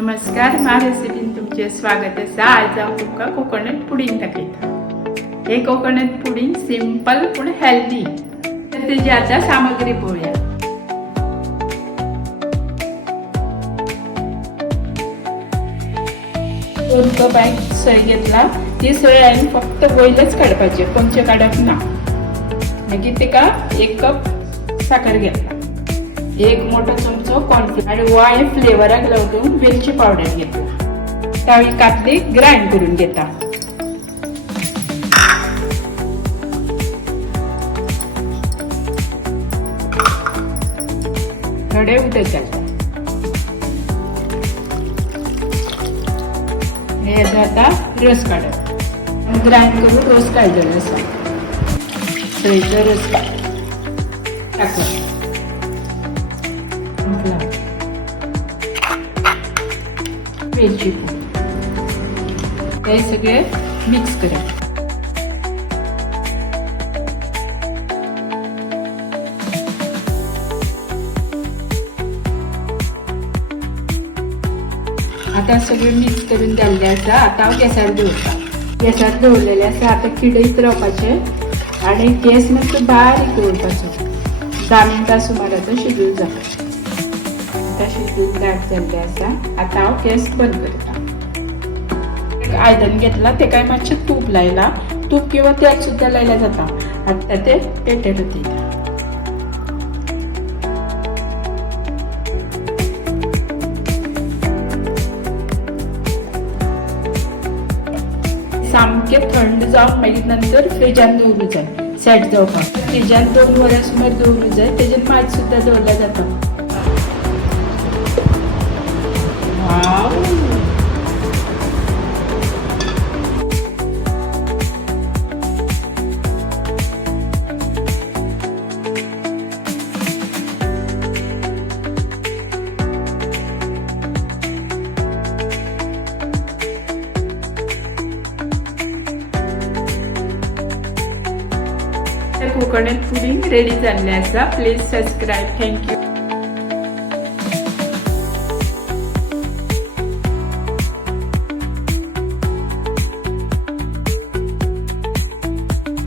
नमस्कार, माझ्या रेसिपीन तुमचे स्वागत आहे. आज हांव तुमकां कोकोनट पुडिंग दाखयता. हे कोकोनट पुडिंग सिंपल पण हेल्दी. तर तेजी आता सामग्री पळोवया. दोन कप सोय घेतला. ती सोय हांवें फक्त वयलेच काडपाचे, पंचे काडप ना. मागीर तेका 1 कप साखर घेतला. 1 मोठो चमचो कॉर्नफ्लोर आणि वाय फ्लेवराक लागून वेलची पावडर घेतला. ताळी कातली ग्राइंड करून घेता. थोडे उदक घालता. हे आता रस काढप. ग्राइंड करून रस काढलेलो आसा. थंयचो रस टाकला. वेलची हे सगळे मिक्स करा. आता सगळे मिक्स करून घालले आसा. आता हांव गॅसार दवरता. गॅसार दवरलेले आसा. आता किडयत रावपाचे आणि गॅस मातसो बारीक दवरपाचो. 10 मिनटां सुमार आता शिजून जाता. शिजून दाट जाल्ले आसा. आता हांव गॅस बंद करता. एक आयदन घेतला. तेका मातशें तूप लायला. तूप किंवा तेल सुद्धा लायला जाता. आता ते पेटेर वतयता. सामके थंड जावन मागीर नंतर फ्रिजान दवरूं जाय. सेट जावपाक फ्रिजान 2 वरां सुमार दवरूं जाय. तेजेर मात सुद्धा दवरला जाता. कोकोनट पुडिंग रेडी जाल्लें आसा. Please subscribe. Thank you.